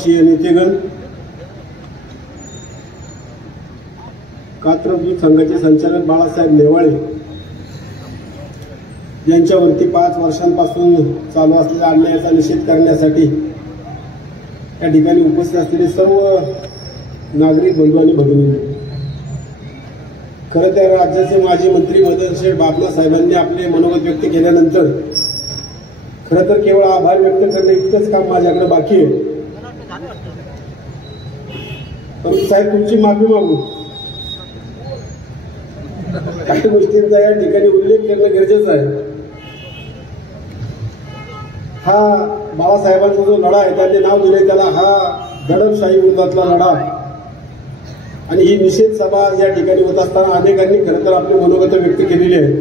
सर्वपक्षीय नेतेगण, कात्रज दूध संघाचे संचालक बाळासाहेब नेवाळे यांच्यावरती 5 वर्षांपासून चालू असलेल्या अन्यायाचा निषेध करण्यासाठी या ठिकाणी उपस्थित असलेले सर्व नागरिक बंधू आणि भगिनी, खरं तर राज्याचे माजी मंत्री मदनशेठ बापना साहेबांनी आपले मनोगत व्यक्त केल्यानंतर खरं तर केवळ आभार व्यक्त करणे इतकंच काम माझ्याकडे बाकी आहे. परंतु साहेब तुमची माफी मागू, काही गोष्टींचा या ठिकाणी उल्लेख करणं गरजेचं आहे. हा बाळासाहेबांचा जो लढा आहे, त्यांनी नाव दिले त्याला हा दडपशाही विरोधातला लढा, आणि ही निषेध सभा या ठिकाणी होत असताना अनेकांनी खरं तर आपली मनोगत व्यक्त केलेली आहे.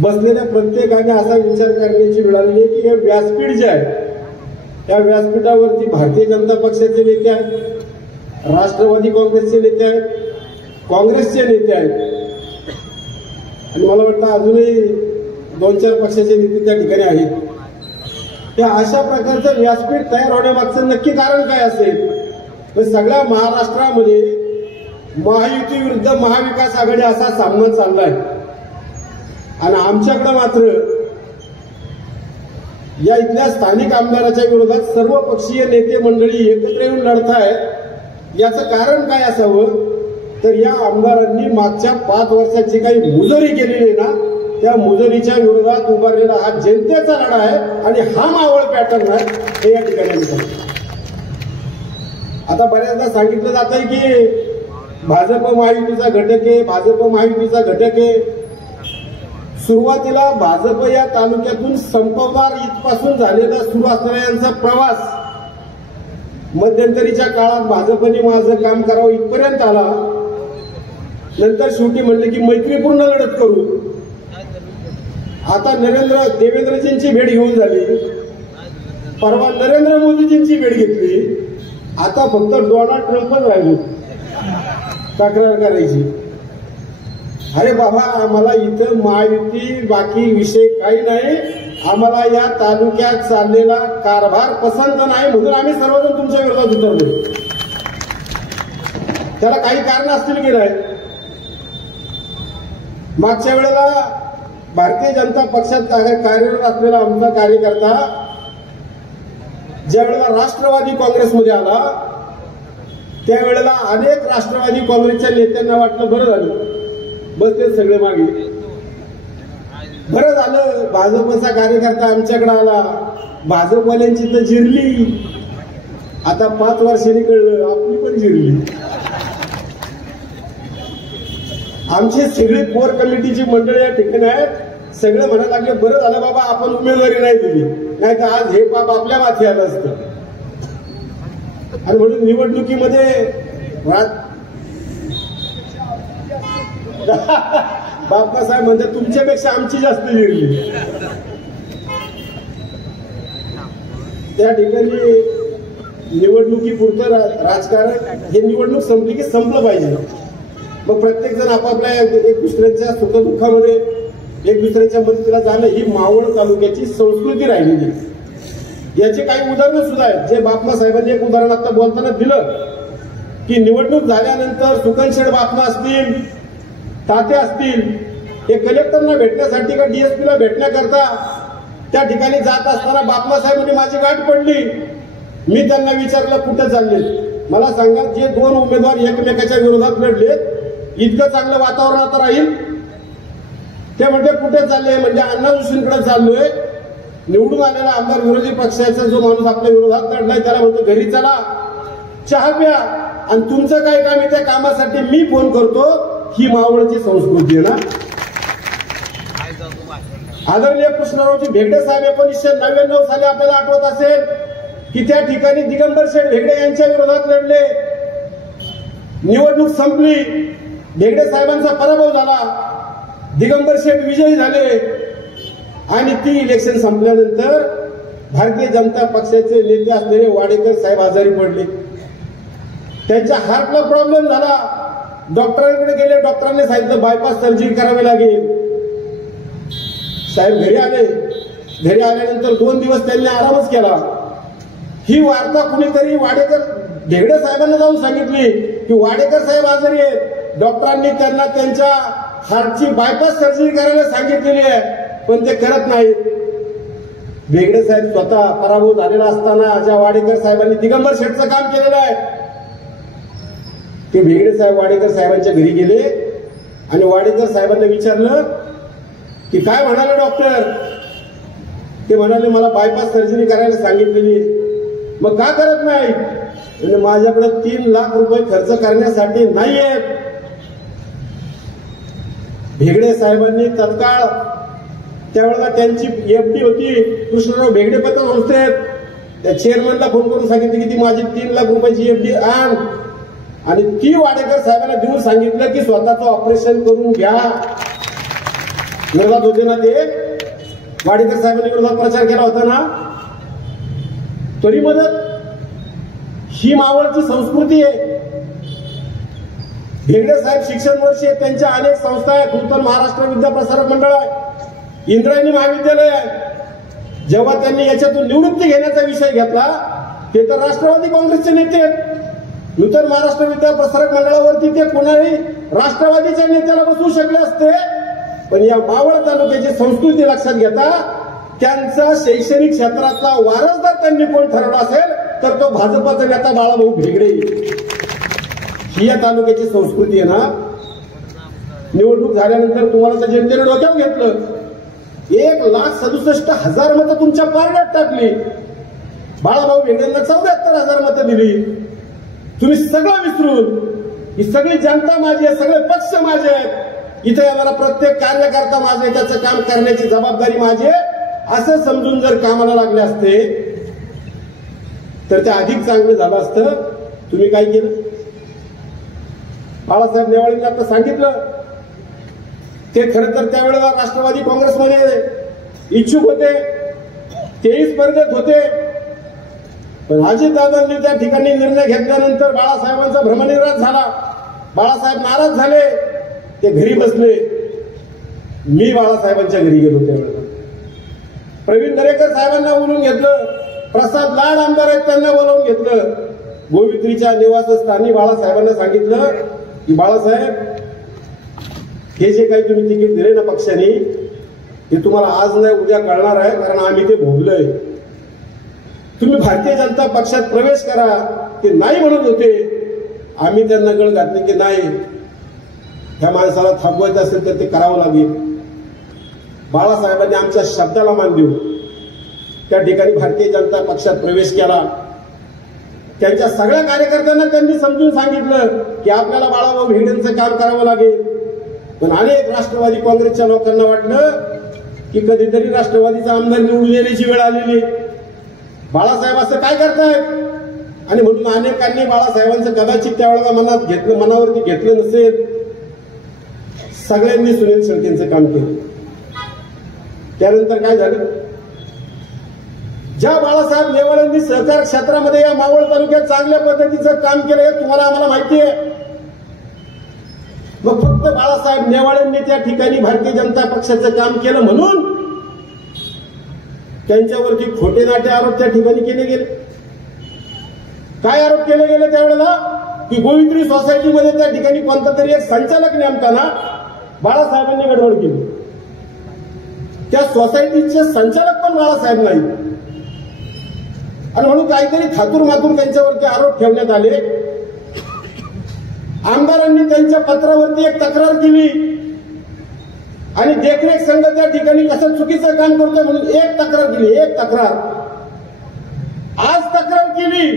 बसलेल्या प्रत्येकाने असा विचार करण्याची वेळ आलेली आहे की हे व्यासपीठ जे आहे, त्या व्यासपीठावरती भारतीय जनता पक्षाचे नेते आहेत, राष्ट्रवादी काँग्रेसचे नेते आहेत, काँग्रेसचे नेते आहेत, आणि मला वाटतं अजूनही 2-4 पक्षाचे नेते त्या ठिकाणी आहेत. त्या अशा प्रकारचं व्यासपीठ तयार होण्यामागचं नक्की कारण काय असेल? तर सगळ्या महाराष्ट्रामध्ये महायुती विरुद्ध महाविकास आघाडी असा सामना चाललाय, आणि आमच्याकडे मात्र या इथल्या स्थानिक आमदाराच्या विरोधात सर्व पक्षीय नेते मंडळी एकत्र येऊन लढतायत. याचं कारण काय असावं? तर या आमदारांनी मागच्या 5 वर्षाची काही मुजोरी केलेली आहे ना, त्या मुजोरीच्या विरोधात उभारलेला हा जनतेचा लढा आहे, आणि हा मावळ पॅटर्न आहे हे या ठिकाणी सांगतो. आता बऱ्याचदा सांगितलं जात आहे की भाजप महायुतीचा घटक आहे, भाजप महायुतीचा घटक आहे. सुरुवातीला भाजप या तालुक्यातून संपवार इथपासून झालेला सुरू असणारा यांचा प्रवास मध्यंतरीच्या काळात भाजपने माझं काम करावं इथपर्यंत आला. नंतर शेवटी म्हणले की मैत्रीपूर्ण लढत करू. आता देवेंद्रजींची भेट घेऊन झाली, परवा नरेंद्र मोदीजींची भेट घेतली, आता फक्त डोनाल्ड ट्रम्पच राहिले तक्रार करायची. अरे बाबा, आम्हाला इथं महायुती बाकी विषय काही नाही, आम्हाला या तालुक्यात चाललेला कारभार पसंत नाही, म्हणून आम्ही सर्वजण तुमच्या विरोधात उतरलो. त्याला काही कारण असतील की नाही? मागच्या वेळेला भारतीय जनता पक्षात कार्यरत असलेला आमचा कार्यकर्ता ज्या वेळेला राष्ट्रवादी काँग्रेसमध्ये आला, त्यावेळेला अनेक राष्ट्रवादी काँग्रेसच्या नेत्यांना वाटलं बरं झालं, बस ते सगळे मागे, बरं झालं भाजपचा कार्यकर्ता आमच्याकडे आला, भाजपवाल्यांची तर जिरली. आता 5 वर्षांनी कळलं आपली पण जिरली. आमची सगळी कोर कमिटीची मंडळी या ठिकाणी आहेत, सगळे म्हणायला लागले बरं झालं बाबा आपण उमेदवारी नाही दिली, नाही तर आज हे पाप आपल्या माथी आलं असतं. आणि म्हणून निवडणुकीमध्ये बाप्पासाहेब म्हणतात तुमच्यापेक्षा आमची जास्त जिरली. त्या ठिकाणी निवडणुकीपुरतं राजकारण, हे निवडणूक संपली की संपलं पाहिजे. मग प्रत्येक जण आपापल्या एक दुसऱ्यांच्या सुखदुःखामध्ये एक दुसऱ्याच्या मदतीला जाणं ही मावळ तालुक्याची संस्कृती राहिलेली. याचे काही उदाहरणं सुद्धा आहेत, जे बापना साहेबांनी एक उदाहरण आता बोलताना दिलं की निवडणूक झाल्यानंतर सुकनशेठ बापना असतील, तात्या असतील, हे कलेक्टरना भेटण्यासाठी का डीएसपीला भेटण्याकरता त्या ठिकाणी जात असताना बापना साहेबांनी माझी गाठ पडली. मी त्यांना विचारलं कुठे चालले, मला सांगा जे 2 उमेदवार एकमेकाच्या विरोधात लढले इतकं चांगलं वातावरण आता राहील? ते म्हणजे कुठे चालले? म्हणजे अण्णा जोशींकडे चाललोय. निवडून आलेला आमदार विरोधी पक्षाचा जो माणूस आपल्या विरोधात लढलाय त्याला म्हणतो घरी चला चहा प्या, आणि तुमचं काय काम आहे त्या कामासाठी मी फोन करतो. ही मावळची संस्कृती आहे ना. आदरणीय कृष्णरावजी भेगडे साहेब 1999 साली आपल्याला आठवत असेल की त्या ठिकाणी दिगंबर शेठ भेगडे यांच्या विरोधात लढले. निवडणूक संपली, भेगडे साहेबांचा पराभव झाला, दिगंबर शेठ विजयी झाले, आणि ती इलेक्शन संपल्यानंतर भारतीय जनता पक्षाचे नेते असलेले वाडेकर साहेब आजारी पडले. त्यांच्या हार्टला प्रॉब्लेम झाला. डॉक्टरांकडे गेले, डॉक्टरांनी सांगितलं बायपास सर्जरी करावी लागेल. साहेब घरी आले. घरी आल्यानंतर 2 दिवस त्यांनी आरामच केला. ही वार्ता कुणीतरी वाडेकर भेगडे साहेबांना जाऊन सांगितली की वाडेकर साहेब आजारी आहेत, डॉक्टरांनी त्यांना त्यांच्या हार्टची बायपास सर्जरी करायला सांगितलेली आहे, पण ते करत नाहीत. भेगडे साहेब स्वतः पराभूत झालेला असताना ज्या वाडेकर साहेबांनी दिगंबर शेठचं काम केलेलं आहे, ते भेगडे साहेब वाडेकर साहेबांच्या घरी गेले आणि वाडेकर साहेबांना विचारलं की काय म्हणाले डॉक्टर. ते म्हणाले मला बायपास सर्जरी करायला सांगितलेली, मग का करत नाही. म्हणजे माझ्याकडे 3 लाख रुपये खर्च करण्यासाठी नाहीयेत. भेगडे साहेबांनी तत्काळ त्यावेळेला त्यांची एफडी होती कृष्णराव भेगडे पतसंस्थेत, त्या चेअरमनला फोन करून सांगितलं की ती माझी 3 लाख रुपयाची एफडी आण, आणि ती वाडेकर साहेबांना देऊन सांगितलं की स्वतःचं ऑपरेशन करून घ्या. विरोधात होते ना ते वाडेकर साहेबांनी विरोधात प्रचार केला होता ना, तरी मदत. ही मावळची संस्कृती आहे. भेगडे साहेब शिक्षण वर्ष आहेत, त्यांच्या अनेक संस्था आहेत. नूतन महाराष्ट्र विद्याप्रसारक मंडळ आहे, इंद्रायणी महाविद्यालय आहे. जेव्हा त्यांनी याच्यातून निवृत्ती घेण्याचा विषय घेतला, ते तर राष्ट्रवादी काँग्रेसचे नेते आहेत. नूतन महाराष्ट्र विद्याप्रसारक मंडळावरती ते कोणाही राष्ट्रवादीच्या नेत्याला बसवू शकले असते, पण या मावळ तालुक्याची संस्कृती लक्षात घेता त्यांचा शैक्षणिक क्षेत्रातला वारसदार त्यांनी कोण ठरवला असेल तर तो भाजपाचा नेता बाळाभाऊ भेगडे. ही या तालुक्याची संस्कृती आहे ना. निवडणूक झाल्यानंतर तुम्हाला जनतेने डोक्यावर घेतलं, 1,67,000 मतं तुमच्या पारड्यात टाकली. बाळाभाऊ भेगडेंना 74,000 मतं दिली. तुम्ही सगळं विसरून ही सगळी जनता माझी आहे, सगळे पक्ष माझे आहेत, इथे येणारा प्रत्येक कार्यकर्ता माझा आहे, त्याचं काम करण्याची जबाबदारी माझी आहे असं समजून जर कामाला लागले असते तर ते अधिक चांगलं झालं असतं. तुम्ही काय केलं. बाळासाहेब नेवाळींनी आता सांगितलं, ते खरं तर त्यावेळेला राष्ट्रवादी काँग्रेसमध्ये इच्छुक होते, तेही स्पर्धेत होते, पण अजितदादांनी त्या ठिकाणी निर्णय घेतल्यानंतर बाळासाहेबांचा भ्रमनिरास झाला. बाळासाहेब नाराज झाले, ते घरी बसले. मी बाळासाहेबांच्या घरी गेलो. त्यावेळेला प्रवीण दरेकर साहेबांना बोलून घेतलं, प्रसाद लाड आमदार आहेत त्यांना बोलावून घेतलं. गोवित्रीच्या निवासस्थानी बाळासाहेबांना सांगितलं की बाळासाहेब, हे जे काही तुम्ही तिकीट दिले ना पक्षाने, हे तुम्हाला आज नाही उद्या कळणार आहे, कारण आम्ही ते भोगलोय. तुम्ही भारतीय जनता पक्षात प्रवेश करा. ते नाही म्हणत होते. आम्ही त्यांना गळ घातले की नाही, ह्या माणसाला थांबवायचं असेल तर ते करावं लागेल. बाळासाहेबांनी आमच्या शब्दाला मान देऊन त्या ठिकाणी भारतीय जनता पक्षात प्रवेश केला. त्यांच्या सगळ्या कार्यकर्त्यांना त्यांनी समजून सांगितलं की आपल्याला बाळाभाऊ भेगडेंचं काम करावं लागेल. पण अनेक राष्ट्रवादी काँग्रेसच्या लोकांना वाटलं की कधीतरी राष्ट्रवादीचा आमदार निवडून येण्याची वेळ आलेली, बाळासाहेब असं काय करतायत, आणि म्हणून अनेकांनी बाळासाहेबांचं कदाचित त्यावेळेला मनावरती घेतलं नसेल. सगळ्यांनी सुनील शेळकेंचं काम केलं. त्यानंतर काय झालं, ज्या बाळासाहेब नेवाळेंनी सहकार क्षेत्रामध्ये या मावळ तालुक्यात चांगल्या पद्धतीचं काम केलं हे तुम्हाला आम्हाला माहिती आहे. मग फक्त बाळासाहेब नेवाळेंनी त्या ठिकाणी भारतीय जनता पक्षाचं काम केलं म्हणून त्यांच्यावरती खोटे नाटे आरोप त्या ठिकाणी केले गेले. काय आरोप केले गेले त्यावेळेला की गोवित्री सोसायटीमध्ये त्या ठिकाणी कोणता तरी एक संचालक नेमताना बाळासाहेबांनी गडबड केली. त्या सोसायटीचे संचालक पण बाळासाहेब नाही, आणि म्हणून काहीतरी थातूर मातूर त्यांच्यावरती आरोप ठेवण्यात आले. आमदारांनी त्यांच्या पत्रावरती एक तक्रार केली आणि देखरेख संघ त्या ठिकाणी कसं चुकीचं काम करतोय म्हणून एक तक्रार केली. एक तक्रार आज तक्रार केली,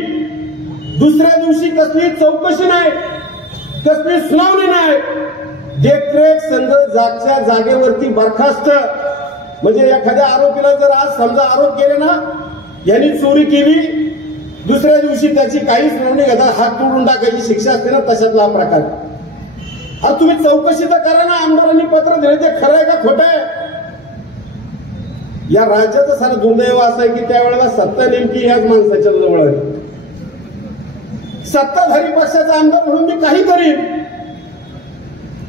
दुसऱ्या दिवशी कसली चौकशी नाही, कसली सुनावणी नाही. देखरेख संघ जागच्या जागेवरती बरखास्त. म्हणजे एखाद्या आरोपीला जर आज समजा आरोप केले ना, यांनी चोरी केली, दुसऱ्या दिवशी त्याची काही सुनावणी घेता हात तोडून टाकायची शिक्षा असते ना, तशातला हा प्रकार. हा तुम्ही चौकशी तर करा ना. आमदारांनी पत्र दिले ते खरं आहे का खोटं आहे. या राज्याचं सारं दुर्दैव असं आहे की त्यावेळेला सत्ता नेमकी याच माणसाच्या जवळ आहे. सत्ताधारी पक्षाचा आमदार म्हणून मी काही करीन,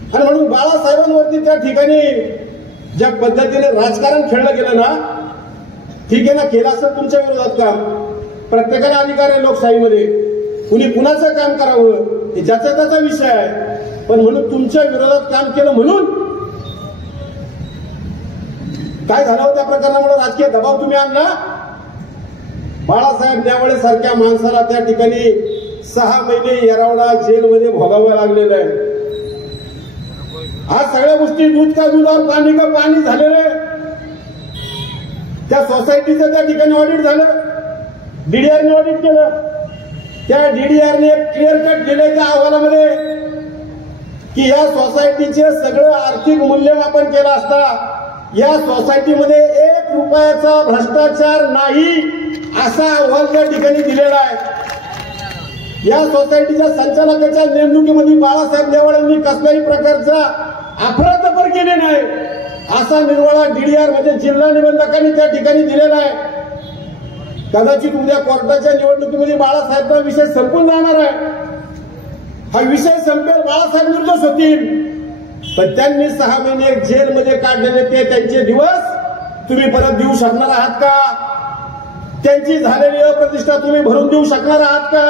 आणि म्हणून बाळासाहेबांवरती त्या ठिकाणी ज्या पद्धतीने राजकारण खेळलं गेलं ना, ठीक आहे ना, केलं असं तुमच्या विरोधात काम, प्रत्येकाला अधिकार आहे लोकशाहीमध्ये, कुणी कुणाचं काम करावं हे ज्याचा त्याचा विषय आहे, पण म्हणून तुमच्या विरोधात काम केलं म्हणून काय झालं त्या प्रकरणामुळे राजकीय दबाव तुम्ही आणला. बाळासाहेब न्यावळे सारख्या माणसाला त्या ठिकाणी 6 महिने येरवडा जेलमध्ये भोगावं लागलेलं आहे. आज सगळ्या गोष्टी दूध का दूध और पाणी का पाणी झालेलं आहे. त्या सोसायटीचं त्या ठिकाणी ऑडिट झालं, डीडीआरने ऑडिट केलं. त्या डीडीआरने क्लिअर कट दिलंय त्या अहवालामध्ये की या सोसायटीचे सगळं आर्थिक मूल्यमापन केलं असता या सोसायटीमध्ये 1 रुपयाचा भ्रष्टाचार नाही असा अहवाल त्या ठिकाणी दिलेला आहे. या सोसायटीच्या संचालकाच्या नेमणुकीमध्ये बाळासाहेब न्यावळेंनी कसल्याही प्रकारचा अफरातफर केली नाही असा निर्वाळा डीडीआर म्हणजे जिल्हा निबंधकांनी त्या ठिकाणी दिलेला आहे. कदाचित उद्या कोर्टाच्या निवडणुकीमध्ये बाळासाहेबचा विषय संपून जाणार आहे. हा विषय संपेल, बाळासाहेब निर्दोष होतील, पण त्यांनी 6 महिने जेलमध्ये काढलेले ते त्यांचे दिवस तुम्ही परत देऊ शकणार आहात का? त्यांची झालेली अप्रतिष्ठा तुम्ही भरून देऊ शकणार आहात का?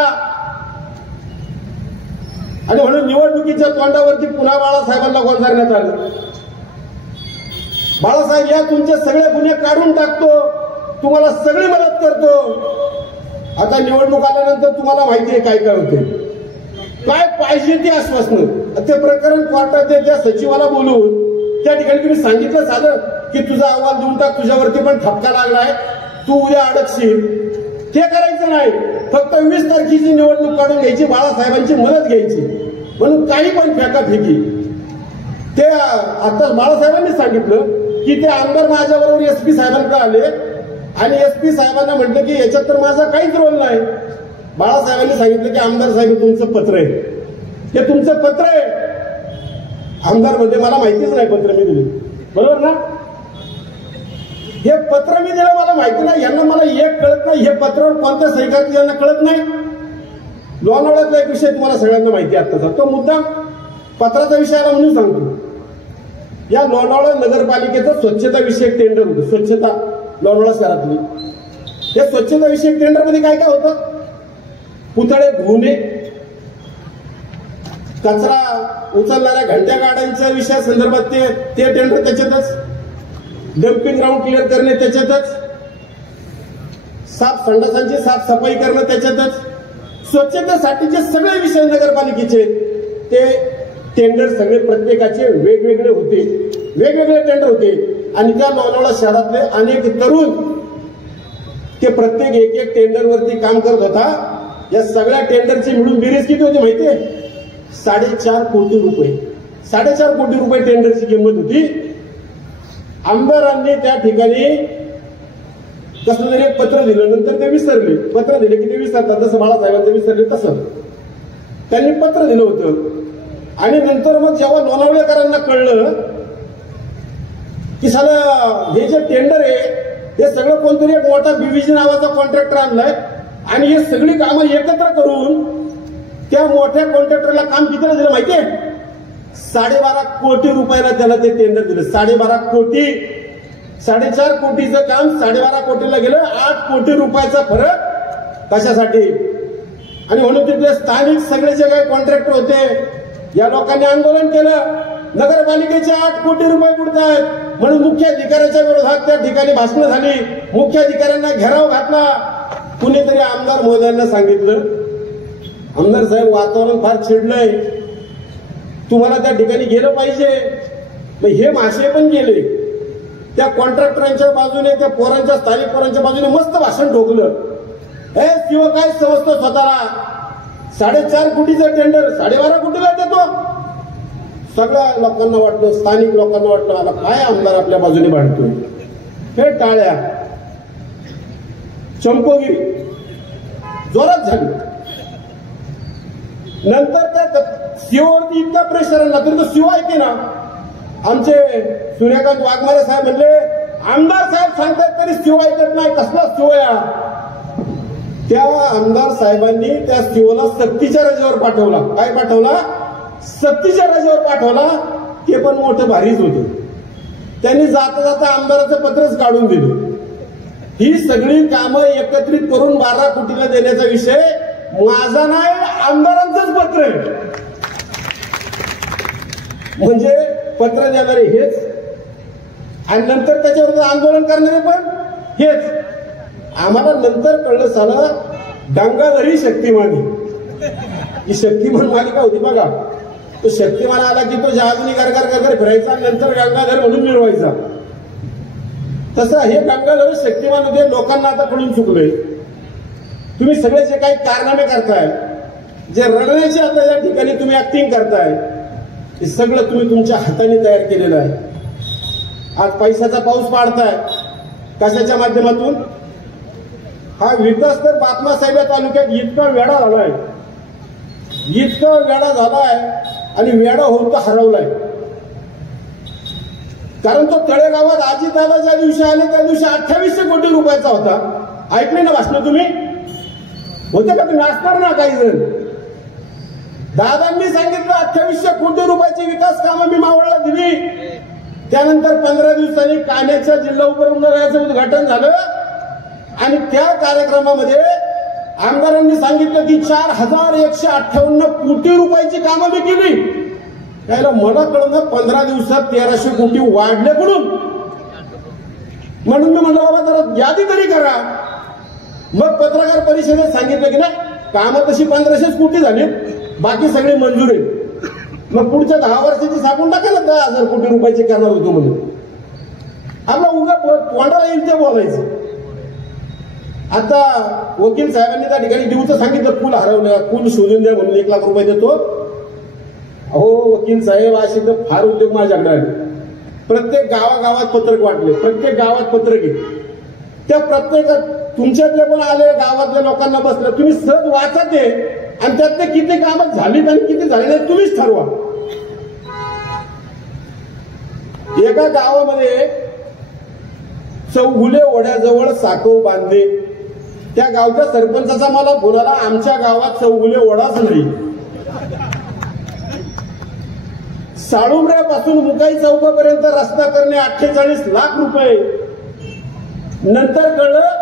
आणि म्हणून निवडणुकीच्या तोंडावरती पुन्हा बाळासाहेबांना गोंजारण्यात आलं. बाळासाहेब या तुमचे सगळे गुन्हे काढून टाकतो, तुम्हाला सगळी मदत करतो. आता निवडणूक आल्यानंतर तुम्हाला माहिती आहे काय काय होते, काय पाहिजे ते आश्वासन. ते प्रकरण कोर्टात त्या सचिवाला बोलून त्या ठिकाणी तुम्ही सांगितलं झालं की तुझा अहवाल देऊन टाक, तुझ्यावरती पण ठपका लागलाय, तू उद्या अडकशील. ते करायचं नाही, फक्त 20 तारखेची निवडणूक काढून घ्यायची, बाळासाहेबांची मदत घ्यायची. म्हणून काही पण फेकाफेकी. ते आता बाळासाहेबांनी सांगितलं की ते आमदार माझ्याबरोबर एसपी साहेबांकडे आले आणि एसपी साहेबांना म्हटलं की याच्यात तर माझा काहीच रोल नाही. बाळासाहेबांनी सांगितलं की आमदार साहेब तुमचं पत्र आहे, हे तुमचं पत्र आहे. आमदार म्हणजे मला माहितीच नाही पत्र मी दिलं, बरोबर ना? हे पत्र मी दिलं मला माहिती नाही, यांना मला एक कळत नाही, हे पत्रावर कोणत्या सही करते यांना कळत नाही. लोणावळ्यातला एक विषय तुम्हाला सगळ्यांना माहिती आहे आत्ताचा, तो मुद्दा पत्राचा विषय आला म्हणून सांगतो. या लोणावळा नगरपालिकेचं स्वच्छता विषयक टेंडर होतं, स्वच्छता लोणावळा शहरातली. या स्वच्छता विषयक टेंडर मध्ये काय काय होतं? पुतळे धुणे, कचरा उचलणाऱ्या घंट्या गाड्यांच्या विषया संदर्भात ते टेंडर त्याच्यातच, डम्पिंग ग्राउंड क्लिअर करणे त्याच्यातच, संडासांची साफसफाई करणं त्याच्यातच, स्वच्छतेसाठीचे सगळे विषय नगरपालिकेचे ते टेंडर सगळे प्रत्येकाचे वेगवेगळे होते, वेगवेगळे टेंडर होते. आणि त्या लोणावळा शहरातले अनेक तरुण ते प्रत्येक एक टेंडरवरती काम करत होता. या सगळ्या टेंडरची मिळून बेरीज किती होती माहितीये? 4.5 कोटी रुपये. 4.5 कोटी रुपये टेंडरची किंमत होती. आमदारांनी त्या ठिकाणी कसलं तरी एक पत्र दिलं, नंतर ते विसरले. पत्र दिले की ते विसरतात, जसं बाळासाहेबांचं विसरले तसं त्यांनी पत्र दिलं होतं. आणि नंतर मग जेव्हा लोणावळेकरांना कळलं की साला हे जे टेंडर आहे हे सगळं कोणतरी एक मोठा बीव्हीजी नावाचा कॉन्ट्रॅक्टर आणलाय आणि हे सगळी कामं एकत्र करून त्या मोठ्या कॉन्ट्रॅक्टरला काम कितीला दिलं माहितीये? 12.5 कोटी रुपयाला त्याला ते टेंडर दिलं. 12.5 कोटी. 4.5 कोटीचं काम 12.5 कोटीला गेलं. 8 कोटी रुपयाचा फरक कशासाठी? आणि म्हणून तिथले स्थानिक सगळे जे काही कॉन्ट्रॅक्टर होते या लोकांनी आंदोलन केलं. नगरपालिकेचे 8 कोटी रुपये बुडतायत म्हणून मुख्याधिकाऱ्याच्या विरोधात त्या ठिकाणी भाषणं झाली. मुख्याधिकाऱ्यांना घेराव घातला. कुणीतरी आमदार महोदयांना सांगितलं, आमदार साहेब वातावरण फार चिडलंय, तुम्हाला त्या ठिकाणी गेलं पाहिजे. मग हे मासे पण गेले त्या कॉन्ट्रॅक्टरांच्या बाजूने, त्या पोरांच्या स्थानिक पोरांच्या बाजूने मस्त भाषण ठोकलं. हे शिव काय समजतो स्वतःला? 4.5 कोटीचं टेंडर 12.5 कोटीला देतो. सगळ्या लोकांना वाटलं, स्थानिक लोकांना वाटलं आता काय आमदार आपल्या बाजूने भांडतोय. हे टाळ्या चंपोगिरी जोरात झाली. नंतर त्या सीओवरती इतका प्रेशर आणला तरी तो सीओ ऐके ना. आमचे सूर्यकांत वाघमारे साहेब म्हणले, आमदार साहेब सांगतात तरी सीओ ऐकत नाही, कसला सीओ या. त्या आमदार साहेबांनी त्या सीओला सक्तीच्या रजेवर पाठवला. काय पाठवला? सक्तीच्या रजेवर पाठवला. ते पण मोठं भारीच होतं. त्यांनी जाता जाता आमदाराचं पत्रच काढून दिलं ही सगळी कामं एकत्रित करून 12 कोटीला देण्याचा विषय माझा नाही, आमदारांचंच पत्र आहे. म्हणजे पत्र देणारे हेच आणि नंतर त्याच्यावर आंदोलन करणारे पण हेच. आम्हाला नंतर कळलं साला गंगाधरी शक्तिमानी ही शक्तिमान मालिका होती बघा. तो शक्तिमान आला की तो जहाजनी गरगर फिरायचा आणि नंतर गंगाधर म्हणून मिळवायचा. तसं हे गंगाधर शक्तिमान होते. लोकांना आता कळून चुकलंय. तुम्ही सगळे जे काही कारनामे करताय, जे रडण्याचे आता या ठिकाणी तुम्ही ऍक्टिंग करताय, हे सगळं तुम्ही तुमच्या हाताने तयार केलेलं आहे. आज पैशाचा पाऊस पाडताय कशाच्या माध्यमातून? हा विकास तर बातमासाहेब या तालुक्यात इतका वेळा झालाय, इतका वेळा झालाय आणि वेळा होऊन तो हरवलाय. कारण तो तळेगावात अजितदादा ज्या दिवशी आले त्या दिवशी 2800 कोटी रुपयाचा होता. ऐकले ना भाषण तुम्ही? होते का? तुम्ही असणार ना काही जण. दादांनी सांगितलं 2800 कोटी रुपयाची विकास कामं मी मावळला दिली. त्यानंतर 15 दिवसांनी कान्याच्या जिल्हा उपरुग्णालयाचं उद्घाटन झालं आणि त्या कार्यक्रमामध्ये आमदारांनी सांगितलं की 4158 कोटी रुपयाची कामं मी केली. त्याला मला कळलं 15 दिवसात 1300 कोटी वाढले म्हणून. म्हणून मी म्हणलं बाबा जरा यादी तरी करा. मग पत्रकार परिषदेत सांगितलं की नाही कामं तशी 1500 कोटी झाली, बाकी सगळे मंजूर आहे. मग पुढच्या 10 वर्षाची सांगून टाका ना 10,000 कोटी रुपयाचे करणार होतो म्हणून. आपला उगा तोंडाला येईल ते बोलायचं. आता वकील साहेबांनी त्या ठिकाणी देऊचं सांगितलं पूल हरवलं, पूल शोधून द्या म्हणून 1 लाख रुपये देतो. अहो वकील साहेब असे तर फार उद्योग माझ्याकडे आले. प्रत्येक गावागावात पत्रक वाटले, प्रत्येक गावात पत्रक आहे. त्या प्रत्येक तुमच्यातले पण आले, गावातल्या लोकांना बसलं. तुम्ही सहज वाचा ते आणि त्यातले किती कामं झालीत आणि किती झाले नाही तुम्हीच ठरवा. एका गावामध्ये चौगुले ओढ्याजवळ साकव बांधले. त्या गावच्या सरपंचाचा मला फोन आला, आमच्या गावात चौगुले ओढाच नाही. साळुमऱ्यापासून मुकाई चौकापर्यंत रस्ता करणे 48 लाख रुपये. नंतर कळलं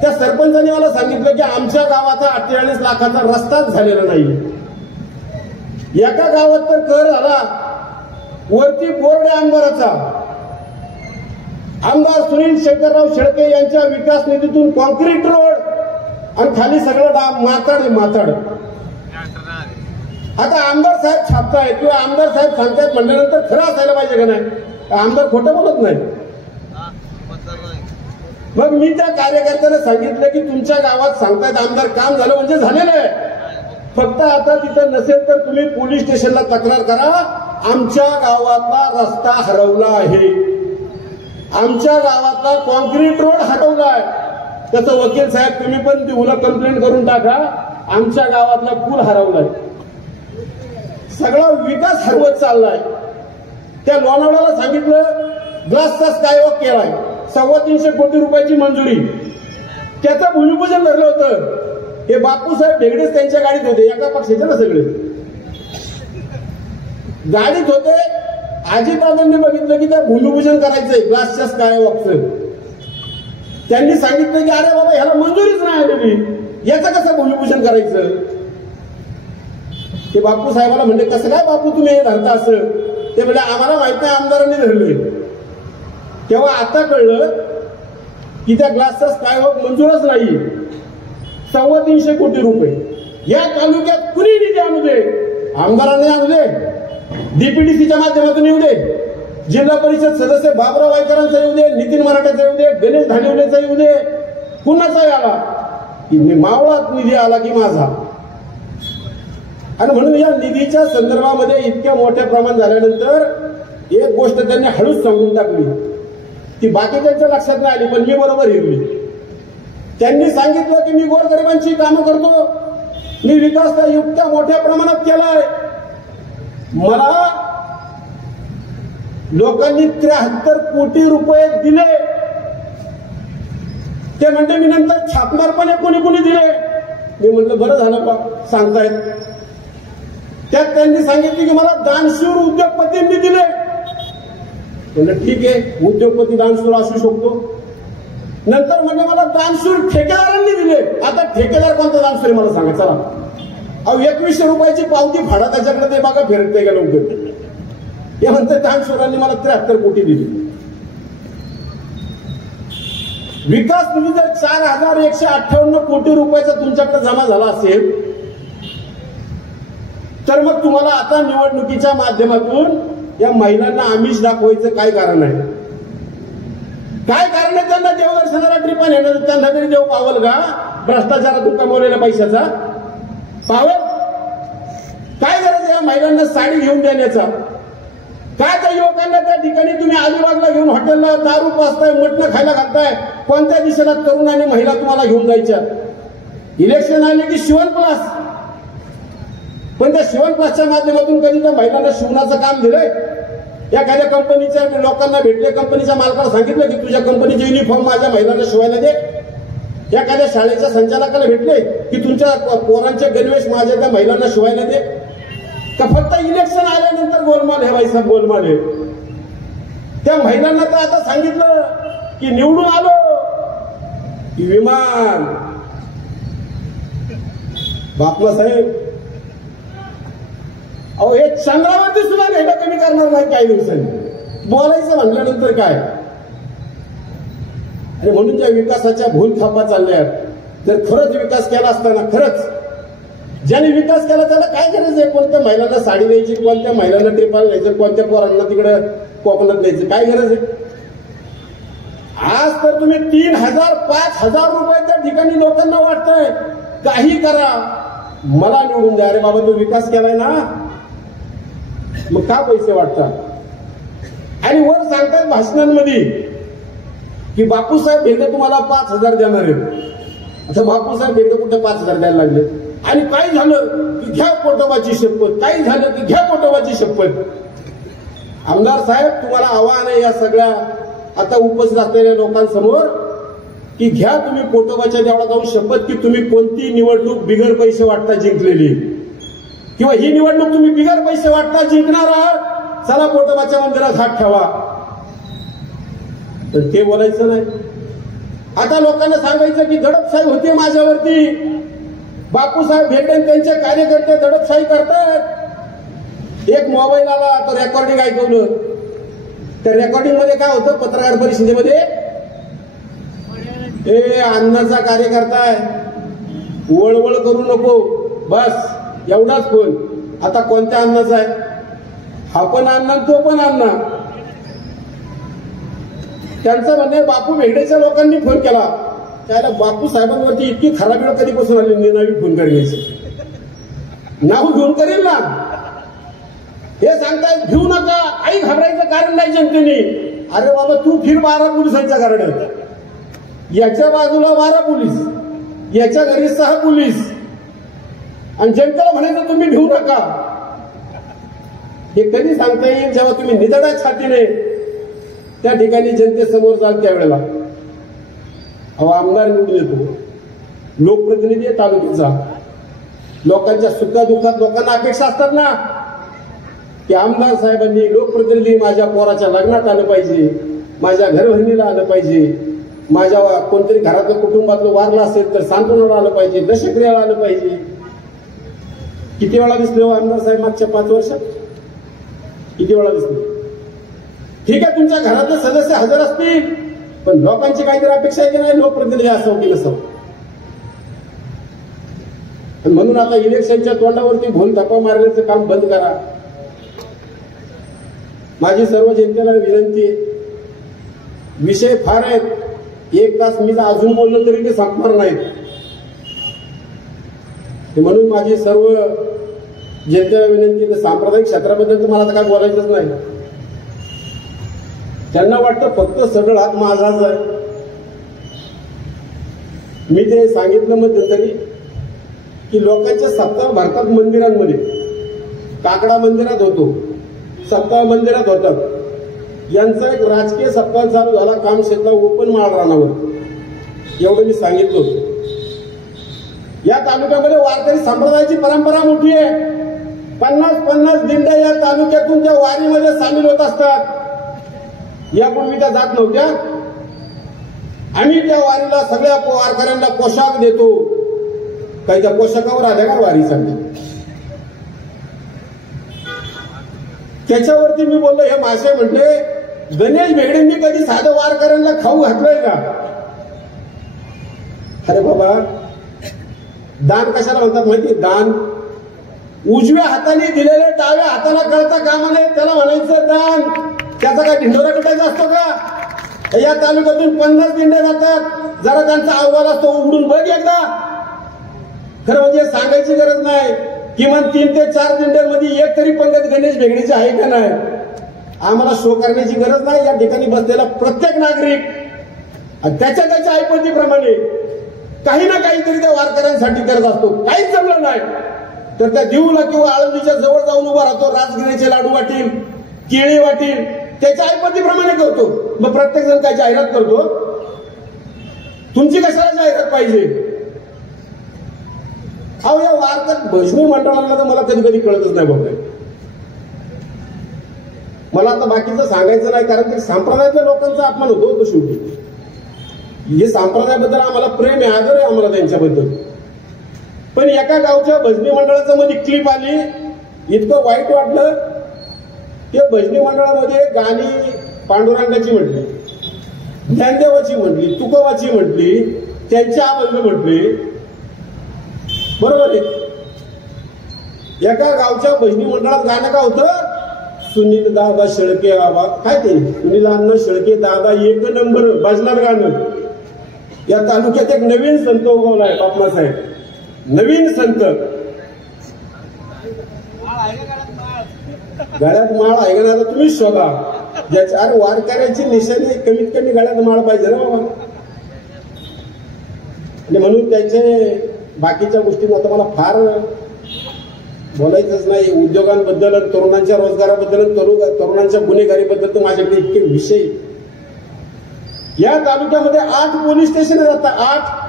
त्या सरपंचाने मला सांगितलं की आमच्या गावाचा 48 लाखाचा रस्ताच झालेला नाही. एका गावात तर कर झाला वरती बोर्ड आमदाराचा. आमदार सुनील शंकरराव शेळके यांच्या विकास निधीतून कॉन्क्रीट रोड आणि खाली सगळं माताड माताड. आता आमदार साहेब छापतायत किंवा आमदार साहेब सांगतायत म्हणल्यानंतर खरं असायला पाहिजे का नाही? आमदार खोटं बोलत नाही. मग मी त्या कार्यकर्त्याला सांगितलं की तुमच्या गावात सांगतायत आमदार काम झालं म्हणजे झालेलं आहे. फक्त आता तिथं नसेल तर तुम्ही पोलीस स्टेशनला तक्रार करा. आमच्या गावातला रस्ता हरवला आहे, आमच्या गावातला कॉन्क्रीट रोड हरवलाय. त्याचं वकील साहेब तुम्ही पण देऊला कंप्लेंट करून टाका. आमच्या गावातला पूल हरवलाय. सगळा विकास हरवत चाललाय. त्या लोणावळ्याला सांगितलं ग्लासचा स्कायवॉक केलाय, 325 कोटी रुपयाची मंजुरी. त्याचं भूमिपूजन धरलं होतं. हे बापूसाहेब ढेगडेच त्यांच्या गाडीत होते, एका पक्षाचे ना सगळे गाडीत होते. अजितदादांनी बघितलं की त्या भूमिपूजन करायचंय ग्लासच्या स्कायवॉकचं. त्यांनी सांगितलं की अरे बाबा ह्याला मंजुरीच नाही आलेली, याचं कसं भूमिपूजन करायचं? ते बापू साहेबाला म्हणजे कसं काय बापू तुम्ही हे धरता असं? ते म्हणजे आम्हाला माहित नाही, आमदारांनी धरले. तेव्हा आता कळलं की त्या ग्लासचा स्कायवॉक मंजूरच नाही. 325 कोटी रुपये या तालुक्यात कुणी निधी आणू दे, आमदारांनी आणू दे, डीपीडीसीच्या माध्यमातून येऊ दे, जिल्हा परिषद सदस्य बाबराव वायकरांचा येऊ दे, नितीन मराठेचा येऊ दे, गणेश धानिवलेचा येऊ दे, कुणाचाही आला की मावळात निधी आला की माझा. आणि म्हणून या निधीच्या संदर्भामध्ये इतक्या मोठ्या प्रमाण झाल्यानंतर एक गोष्ट त्यांनी हळूच सांगून टाकली, ती बाकीच्यांच्या लक्षात नाही आली, पण मी बरोबर हिरली. त्यांनी सांगितलं की मी गोरगरिबांची कामं करतो, मी विकास इतक्या मोठ्या प्रमाणात केलाय. मला लोकांनी 73 कोटी रुपये दिले. ते म्हणते मी नंतर छापणार पण कोणी कोणी दिले. मी म्हटलं बरं झालं बा सांगतायत. त्यात त्यांनी सांगितले की मला दानशूर उद्योगपतींनी दिले. म्हणलं ठीक आहे, उद्योगपती दानशूर असू शकतो, नंतर म्हणजे मला दानशूर ठेकेदारांनी दिले. आता ठेकेदार कोणता दानशूर मला सांगा चला. अहो 2100 रुपयाची पावती फाडा त्याच्याकडे, ते बघा फिरते का लवकर. हे म्हणते दानशूरांनी मला 73 कोटी दिली. विकास निधी जर 4158 कोटी रुपयाचा तुमच्याकडे जमा झाला असेल तर मग तुम्हाला आता निवडणुकीच्या माध्यमातून या महिलांना आमिष दाखवायचं काय कारण आहे? काय कारण आहे त्यांना देवदर्शनाला ट्रिपा नेण्याचं? त्यांना तरी देव पावल का भ्रष्टाचारातून कमवलेल्या पैशाचा? पावल? काय गरज आहे या महिलांना साडी घेऊन देण्याचा? काय त्या युवकांना त्या ठिकाणी तुम्ही अलिबागला घेऊन हॉटेलला दारू पाजताय, मटणं खायला घालताय? कोणत्या दिशेला तरुण आणि महिला तुम्हाला घेऊन जायच्या? इलेक्शन आले की शिवण क्लास, पण त्या शिवण क्लासच्या माध्यमातून कधी त्या महिलांना शिवणाचं काम दिलंय? एखाद्या कंपनीच्या लोकांना भेटले, कंपनीच्या मालकाला सांगितलं की तुझ्या कंपनीचे युनिफॉर्म माझ्या महिलांना शिवायला दे. एखाद्या शाळेच्या संचालकाला भेटले की तुमच्या पोरांचे गणवेश माझ्या त्या महिलांना शिवायला दे. का फक्त इलेक्शन आल्यानंतर गोलमाल हे भाईसाहेब गोलमाल आहे? त्या महिलांना तर आता सांगितलं की निवडून आलो की विमान. बापला साहेब, अहो हे चंद्रावरती सुद्धा भेटा कमी करणार नाही काही दिवसांनी. बोलायचं म्हणल्यानंतर काय? आणि म्हणून ज्या विकासाच्या भूलथापा चालल्या, जर खरंच विकास केला असताना, खरंच ज्याने विकास केला त्याला काय गरज आहे कोणत्या महिलांना साडी द्यायची, कोणत्या महिलांना ट्रिपाला न्यायचं, कोणत्या पोरांना तिकडे कोकणात न्यायचं? काय गरज आहे? आज तर तुम्ही 3000 5000 रुपये त्या ठिकाणी लोकांना वाटतंय काही करा मला निवडून द्या. अरे बाबा, तो विकास केलाय ना, मग का पैसे वाटतात? आणि वर सांगतात भाषणांमध्ये की बापूसाहेब भेंडे तुम्हाला 5000 देणार आहेत. आता बापूसाहेब भेंडे कुठे 5000 द्यायला लागले? आणि काय झालं की घ्या पोटोबाची शपथ, काही झालं की घ्या पोटोबाची शपथ. आमदार साहेब, तुम्हाला आव्हान आहे या सगळ्या आता उपस्थित असलेल्या लोकांसमोर की घ्या तुम्ही पोटोबाच्या देवळात जाऊन शपथ की तुम्ही कोणती निवडणूक बिगर पैसे वाटता जिंकलेली, किंवा ही निवडणूक तुम्ही बिगर पैसे वाटता जिंकणार आहात. चला पोटोबाच्या मंदिरात हात ठेवा. तर ते बोलायचं नाही. आता लोकांना सांगायचं की दडपशाही होती माझ्यावरती, बापूसाहेब भेंडे त्यांचे कार्यकर्ते दडपशाही करतात. एक मोबाईल आला, तो रेकॉर्डिंग ऐकवलं. त्या रेकॉर्डिंग मध्ये काय होतं? पत्रकार परिषदेमध्ये अण्णाचा कार्यकर्ता आहे, वळवळ करू नको, बस एवढाच फोन. आता कोणत्या अण्णाचा आहे? हा पण अण्णा, तो पण अण्णा. त्यांचं म्हणणे बापू भेंडेच्या लोकांनी फोन केला. त्याला बापू साहेबांवरती इतकी खराब वेळ कधीपासून आली निनावी फोन करण्याची? नाव घेऊन करेल ना. हे सांगताय घेऊ नका, काही घाबरायचं कारण नाही जनतेने. अरे बाबा, तू फिर 12 पोलिसांच्या गाड्यात, याच्या बाजूला 12 पोलीस, याच्या घरी 6 पोलीस, आणि जनतेला म्हणायचं तुम्ही घेऊ नका. हे कधी सांगता येईल? जेव्हा तुम्ही निधड्या छातीने त्या ठिकाणी जनतेसमोर जाल त्यावेळेला. अहो, आमदार निवडून येतो, लोकप्रतिनिधी आहे तालुक्याचा. लोकांच्या सुखादुःखात लोकांना अपेक्षा असतात ना की आमदार साहेबांनी, लोकप्रतिनिधी माझ्या पोराच्या लग्नात आलं पाहिजे, माझ्या घरभरणीला आलं पाहिजे, माझ्या कोणतरी घरातलं कुटुंबातलं वारलं असेल तर सांत्वनाला आलं पाहिजे, दशक्रियाला आलं पाहिजे. किती वेळा दिसले हो आमदार साहेब मागच्या 5 वर्षात? किती वेळा दिसले? ठीक आहे, तुमच्या घरातले सदस्य हजर असतील, पण लोकांची काहीतरी अपेक्षा आहे की नाही लोकप्रतिनिधी असावं की नसावं? म्हणून आता इलेक्शनच्या तोंडावरती भूलथापा मारण्याचं काम बंद करा. माझी सर्व जनतेला विनंती आहे. विषय फार आहेत, 1 तास मी अजून बोललो तरी ते संपणार नाहीत. म्हणून माझी सर्व जनतेला विनंती आहे. सांप्रदायिक क्षेत्राबद्दल तुम्हाला आता काय बोलायचंच नाही. त्यांना वाटतं फक्त सगळं हात माझाच आहे. मी ते सांगितलं मध्यंतरी की लोकांच्या सप्ताह भारतात मंदिरांमध्ये, काकडा मंदिरात होतो, सप्ताह मंदिरात होतात. यांचा एक राजकीय सप्ताह चालू झाला कामशेतला ओपन माळ रानावर. एवढं मी सांगितलं होतं. या तालुक्यामध्ये वारकरी संप्रदायाची परंपरा मोठी आहे. 50-50 दिंड्या या तालुक्यातून त्या वारीमध्ये सामील होत असतात. यापूर्वी त्या जात नव्हत्या. आम्ही त्या वारीला सगळ्या वारकऱ्यांना पोशाख देतो. काही त्या पोशाखावर आल्या का वारीसाठी? त्याच्यावरती मी बोललो, हे मासे म्हटले गणेश भेगडेंनी कधी साधं वारकऱ्यांना खाऊ घातलंय का? अरे बाबा, दान कशाला म्हणतात माहिती? दान उजव्या हाताने दिलेले डाव्या हाताला कळता कामा नये, त्याला म्हणायचं दान. त्याचा काय ढिंडोरा कटायचा असतो का? या तालुक्यातून 50 दिंड्या जातात, जरा त्यांचा अहवाल असतो, उघडून बघ एकदा. खरं म्हणजे सांगायची गरज नाही, किमान 3 ते 4 दिंड्यांमध्ये एक तरी पंगत गणेश भेगडेची आहे का नाही? आम्हाला शो करण्याची गरज नाही. या ठिकाणी बसलेला प्रत्येक नागरिक त्याच्या ऐपतीप्रमाणे काही ना काहीतरी त्या वारकऱ्यांसाठी करत असतो. काहीच जमलं नाही तर त्या देऊला किंवा आळंदीच्या जवळ जाऊन उभा राहतो, राजगिरीचे लाडू वाटील, केळी वाटील, त्याच्या ऐपतीप्रमाणे करतो. मग प्रत्येक जण काय जाहिरात करतो? तुमची कशाला जाहिरात पाहिजे? अहो, या वारकरी भजनी मंडळाला तर मला कधी कधी कळतच नाही बाबा. मला आता बाकीचं सांगायचं नाही, कारण की संप्रदायातल्या लोकांचा अपमान होतो शेवटी. हे संप्रदायाबद्दल आम्हाला प्रेम आहे, आदर आहे आम्हाला त्यांच्याबद्दल. पण एका गावच्या भजनी मंडळाचं मध्ये क्लिप आली, इतकं वाईट वाटलं. ते भजनी मंडळामध्ये गाणी पांडुरंगाची म्हटली, ज्ञानदेवाची म्हटली, तुकोबाची म्हटली, त्यांची अभंग म्हटली. बरोबर आहे. एका गावच्या भजनी मंडळात गाणं का होतं? सुनील दादा शेळके बाबा, काय ते सुनील अण्णा शेळके दादा एक नंबर भजनात गाणं. या तालुक्यात एक नवीन संत उगवलाय, बापमासाहेब, नवीन संत. गळ्यात माळ आहे का? तुम्हीच शोधा. ज्याच्या वारकऱ्याची निशाणी कमीत कमी गळ्यात माळ पाहिजे ना बाबा. आणि म्हणून त्याचे बाकीच्या गोष्टी आता मला फार बोलायचंच नाही. उद्योगांबद्दल, तरुणांच्या रोजगाराबद्दल, तरुणांच्या गुन्हेगारीबद्दल तर माझ्याकडे इतके विषय. या तालुक्यामध्ये 8 पोलीस स्टेशन आहेत आता. 8,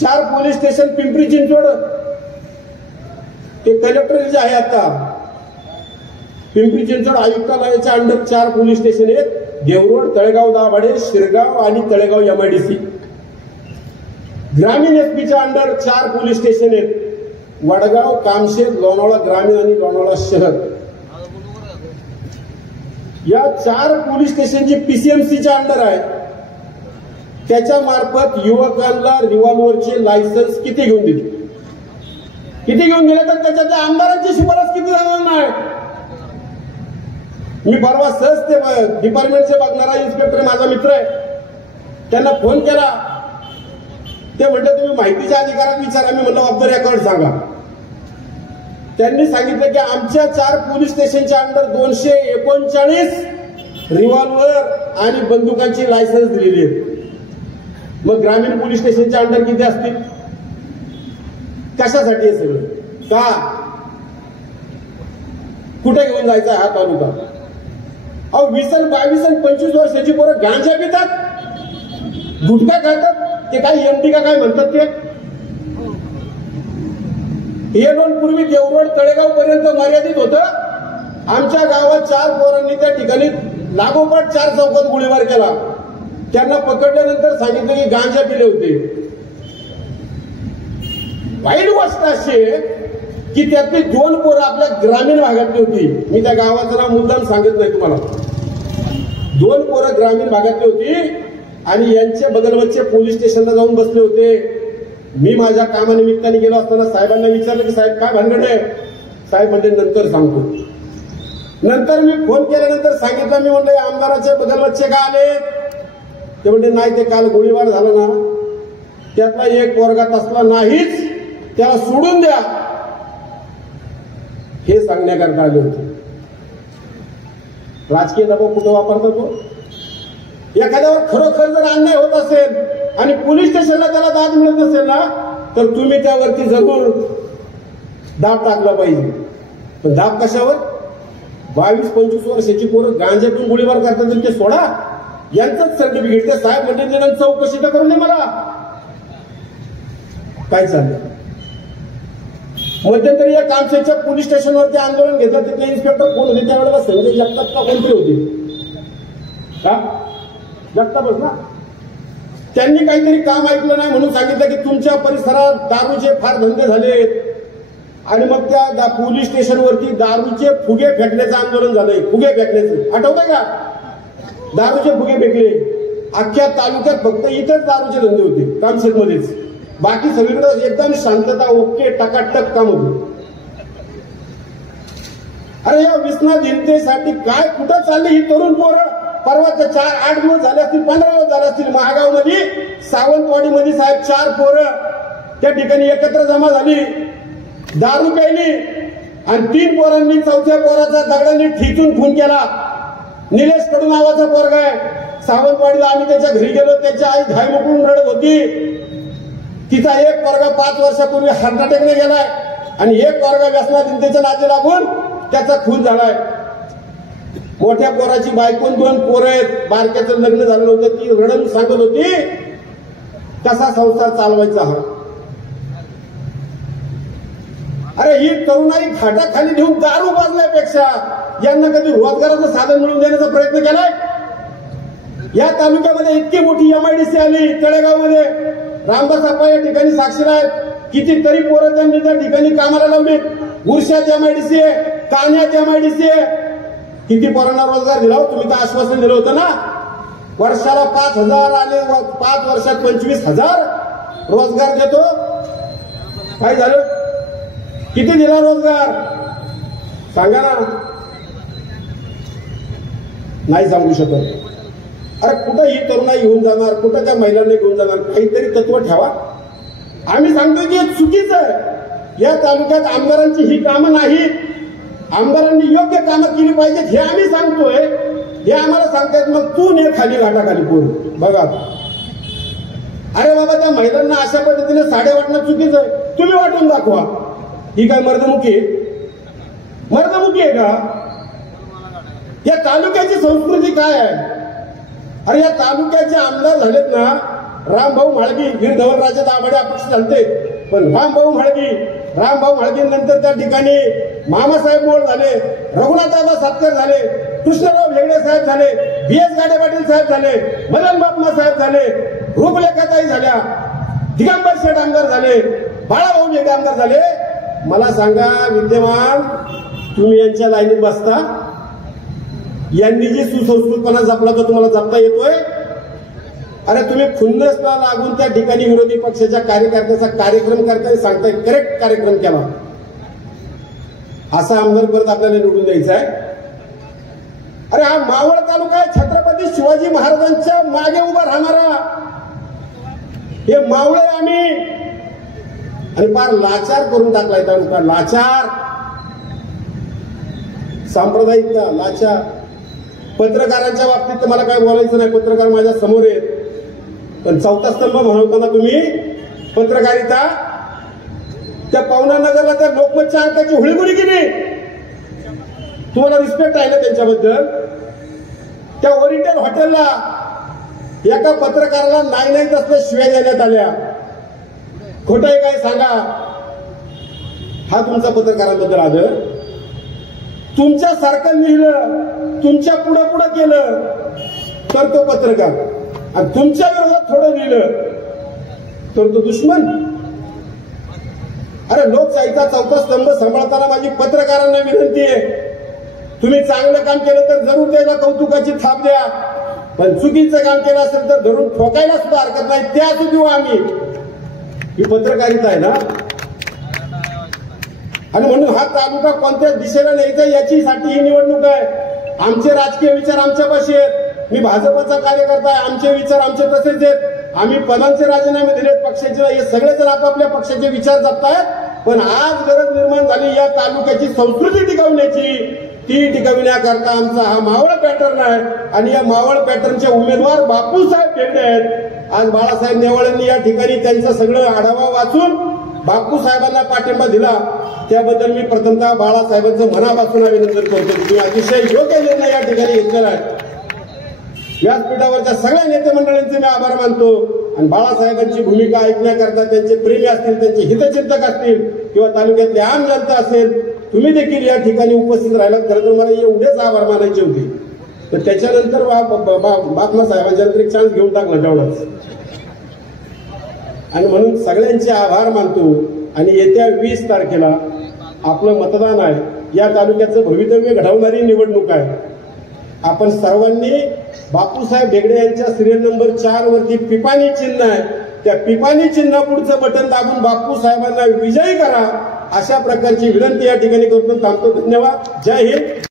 4 पोलीस स्टेशन पिंपरी चिंचवड, ते कलेक्टर जे आहे आता पिंपरी चिंचवड आयुक्तालयाच्या अंडर 4 पोलीस स्टेशन आहेत. देवरोड, तळेगाव दाभाडे, शिरगाव आणि तळेगाव MIDC. ग्रामीण एसपीच्या अंडर 4 पोलीस स्टेशन आहेत. वडगाव, कामशेत, लोणावळा ग्रामीण आणि लोणावळा शहर. या 4 पोलीस स्टेशनची PCMCच्या अंडर आहे. त्याच्या मार्फत युवकांना रिव्हॉल्व्हरचे लायसन्स किती घेऊन दिले? किती घेऊन दिले? तर त्याच्यातल्या आमदारांची शिफारस किती जाणार नाही. मी परवा सहज ते डिपार्टमेंटचे बघणारा इन्स्पेक्टर माझा मित्र आहे, त्यांना फोन केला. ते म्हणले तुम्ही माहितीच्या अधिकारात विचारा. मी म्हणलं ऑफ द रेकॉर्ड सांगा. त्यांनी सांगितलं की आमच्या 4 पोलीस स्टेशनच्या अंडर 239 रिव्हॉल्व्हर आणि बंदुकांची लायसन्स दिलेली आहेत. मग ग्रामीण पोलीस स्टेशनच्या अंडर किती असतील? कशासाठी हे सगळं? का कुठे घेऊन जायचा हा तालुका? अहो 20, 22, 25 वर्षाची पोरं गांजा पितात, गुटखा खातात, ते काय MD का काय म्हणतात ते. हे लोन पूर्वी देवरोड तळेगाव पर्यंत मर्यादित होतं. आमच्या गावात 4 पोरांनी त्या ठिकाणी लागोपाठ 4 चौकात गोळीबार केला. त्यांना पकडल्यानंतर सांगितलं की गांजा पिले होते. वाईट गोष्ट अशी आहे की त्यातली 2 पोरं आपल्या ग्रामीण भागातली होती. मी त्या गावाचं नाव मुद्दाम सांगत नाही तुम्हाला. 2 पोरं ग्रामीण भागातली होती आणि यांचे बगलवच्चे पोलीस स्टेशनला जाऊन बसले होते. मी माझ्या कामानिमित्ताने गेलो असताना साहेबांना विचारलं की साहेब काय भानगड आहे? साहेब म्हणजे नंतर सांगतो. नंतर मी फोन केल्यानंतर सांगितलं. मी म्हणलं आमदाराचे बगलवच्चे का आले? ते म्हणले नाही, ते काल गोळीबार झाला ना, त्यातला एक पोरगा तसला नाहीच, त्याला सोडून द्या, हे सांगण्याकरता आले होते. राजकीय दबाव कुठं वापरतो तो? एखाद्यावर खरोखर जर अन्याय होत असेल आणि पोलीस स्टेशनला त्याला दाद मिळत नसेल ना, तर तुम्ही त्यावरती जरूर दाब टाकला पाहिजे. पण दाब कशावर? 22-25 वर्षाची पोरं गांजा पिऊन गोळीबार करतात, ते सोडा. यांचंच सर्टिफिकेट ते साहेब म्हणजे चौकशी तर करून दे मला. काय चाललं? मध्यंतरी या कामशेतच्या पोलीस स्टेशनवरती आंदोलन घेतलं. तिथले इन्स्पेक्टर कोण होते त्यावेळेला? संजय जगताप का कोणतरी होते का? जगतापच ना. त्यांनी काहीतरी काम ऐकलं नाही म्हणून सांगितलं की तुमच्या परिसरात दारूचे फार धंदे झालेत आणि मग त्या पोलीस स्टेशनवरती दारूचे फुगे फेकण्याचं आंदोलन झालंय. फुगे फेकण्याचे आठवतंय का? दारूचे फुगे फेकले. अख्ख्या तालुक्यात फक्त इथंच दारूचे धंदे होते कामशेतमध्येच. बाकी सगळीकडे एकदम शांतता, ओके, टकाटक काम होते. अरे या विसनाधीनतेसाठी काय कुठं चालली ही तरुण पोरं? परवाच्या 4-8 दिवस झाले असतील, 15 दिवस झाले असतील. महागावमध्ये सावंतवाडीमध्ये साहेब 4 पोरं त्या ठिकाणी एकत्र जमा झाली, दारू प्यायली आणि 3 पोरांनी 4थ्या पोराचा दगडांनी ठिचून खून केला. निलेश कडू नावाचा पोरगा आहे. सावंतवाडीला आम्ही त्याच्या घरी गेलो. त्याची आई घाई मोकळून रडत होती. तिचा एक पोरगा 5 वर्षापूर्वी हार्ट अटॅकने गेलाय आणि एक पोरगा व्यसनाधीनतेच्या नादी लागून त्याचा खून झालाय. मोठ्या पोराची बायकोन 2 पोरं आहेत. बारक्याचं लग्न झालं होतं. ती रडून सांगत होती कसा संसार चालवायचा हा. अरे ही तरुणाई घाटाखाली घेऊन दारू बाजल्यापेक्षा यांना कधी रोजगाराचं साधन मिळवून देण्याचा प्रयत्न केलाय? या तालुक्यामध्ये इतकी मोठी MIDC आली तळेगावमध्ये. रामदास आप्पा या ठिकाणी साक्षीदार आहेत. कितीतरी पोरं त्यांनी त्या ठिकाणी कामाला लावलीत. उर्शात MIDC आहे, कान्यात MIDC आहे. किती पोरांना रोजगार दिला हो? तुम्ही तर आश्वासन दिलं होतं ना. वर्षाला 5,000 आले, 5 वर्षात 25,000 रोजगार देतो. काय झालं? किती दिला रोजगार सांगा ना. नाही सांगू शकत. अरे कुठं ही तरुणाई घेऊन जाणार, कुठं त्या महिलांना घेऊन जाणार? काहीतरी तत्व ठेवा. आम्ही सांगतोय की हे चुकीचं आहे. या तालुक्यात आमदारांची ही कामं नाहीत. आमदारांनी योग्य कामं केली पाहिजेत हे आम्ही सांगतोय. हे आम्हाला सांगतायत मग तू ने खाली घाटाखाली पोर बघा. अरे बाबा त्या महिलांना अशा पद्धतीने साडे वाटणं चुकीचं आहे. तुम्ही वाटून दाखवा. ही काय मर्दमुखी आहे का? या तालुक्याची संस्कृती काय आहे? अरे या तालुक्याचे आमदार झालेत ना रामभाऊ म्हाळगी, वीर धवलराजे दाभाडे अपक्ष झालते, पण रामभाऊ म्हाळगीनंतर त्या ठिकाणी मामासाहेब मोळ झाले, रघुनाथदादा सातकर झाले, कृष्णराव भेगडे साहेब झाले, BS गाडे पाटील साहेब झाले, मदन बापमा साहेब झाले, रूपलेखाताई झाल्या, दिगंबर शेठ आमदार झाले, बाळाभाऊ भेगडे आमदार झाले. मला सांगा विद्यमान तुम्ही यांच्या लाईनीत बसता? यांनी जी सुसंस्कृतपणा जपला तो तुम्हाला जपता येतोय? अरे तुम्ही खुन्नसला लागून त्या ठिकाणी विरोधी पक्षाच्या कार्यकर्त्याचा कार्यक्रम करताय, सांगताय करेक्ट कार्यक्रम केला. असा आमदार परत आपल्याला निवडून द्यायचा आहे? अरे हा मावळ तालुका आहे छत्रपती शिवाजी महाराजांच्या मागे उभा राहणारा. हे मावळे आम्ही आणि फार लाचार करून टाकलाय तालुका. लाचार, सांप्रदायिकता, लाचार. पत्रकारांच्या बाबतीत तर मला काय बोलायचं नाही. पत्रकार माझ्या समोर आहेत. पण 4था स्तंभ म्हणताना तुम्ही पत्रकारिता त्या पवना नगरला त्या लोकमतच्या अंकाची हुळीगुळी केली. तुम्हाला रिस्पेक्ट आहे ना त्यांच्याबद्दल? त्या ओरिएंटल हॉटेलला एका पत्रकाराला नाही तसल्या शिव्या देण्यात आल्या. खोटं आहे काय सांगा? हा तुमचा पत्रकारांबद्दल आदर? तुमच्यासारखं लिहिलं, तुमच्या पुढं केलं तर तो पत्रकार, आणि तुमच्या विरोधात थोडं लिहिलं तर तो दुश्मन. अरे लोकशाहीचा 4था स्तंभ सांभाळताना माझी पत्रकारांना विनंती आहे, तुम्ही चांगलं काम केलं तर जरूर त्याला कौतुकाची थाप द्या, पण चुकीचं काम केलं असेल तर धरून ठोकायला सुद्धा हरकत नाही. त्या देऊ आम्ही. ही पत्रकारिता आहे ना. आणि म्हणून हा तालुका कोणत्या दिशेला न्यायचा याच्यासाठी ही निवडणूक आहे. आमचे राजकीय विचार आमच्यापाशी आहेत. मी भाजपचा कार्यकर्ता आहे. आमचे विचार आमचे तसेच आहेत. आम्ही पदांचे राजीनामे दिलेत पक्षाचे. हे सगळेजण आपापल्या पक्षाचे विचार जपतायत. पण आज गरज निर्माण झाली या तालुक्याची संस्कृती टिकवण्याची. ती टिकविण्याकरता आमचा हा मावळ पॅटर्न आहे. आणि या मावळ पॅटर्नचे उमेदवार बापूसाहेब भेगडे आहेत. आज बाळासाहेब नेवाळ्यांनी या ठिकाणी त्यांचा सगळं आढावा वाचून बापूसाहेबांना पाठिंबा दिला. त्याबद्दल मी प्रथमतः बाळासाहेबांचं मनापासून अभिनंदन करतो. तुम्ही अतिशय योग्य निर्णय या ठिकाणी घेतलेला आहे. व्यासपीठावरच्या सगळ्या नेते मंडळींचे मी आभार मानतो. आणि बाळासाहेबांची भूमिका ऐकण्याकरता त्यांचे प्रेमी असतील, त्यांचे हितचिंतक असतील किंवा तालुक्यातली आम जनता असेल, तुम्ही देखील या ठिकाणी उपस्थित राहिलात. खरं तर मला एवढेच आभार मानायचे होते. तर त्याच्यानंतर बापमा साहेबांच्या नंतर एक चान्स घेऊन टाकला तेवढंच. आणि म्हणून सगळ्यांचे आभार मानतो आणि येत्या 20 तारखेला आपलं मतदान आहे. या तालुक्याचं भवितव्य घडवणारी निवडणूक आहे. आपण सर्वांनी बापूसाहेब भेगडे यांच्या सिरियल नंबर 4 वरती पिपाणी चिन्ह आहे, त्या पिपाणी चिन्ह पुढचं बटन दाबून बापूसाहेबांना विजयी करा, अशा प्रकारची विनंती या ठिकाणी करतो. थांबतो. धन्यवाद. जय हिंद.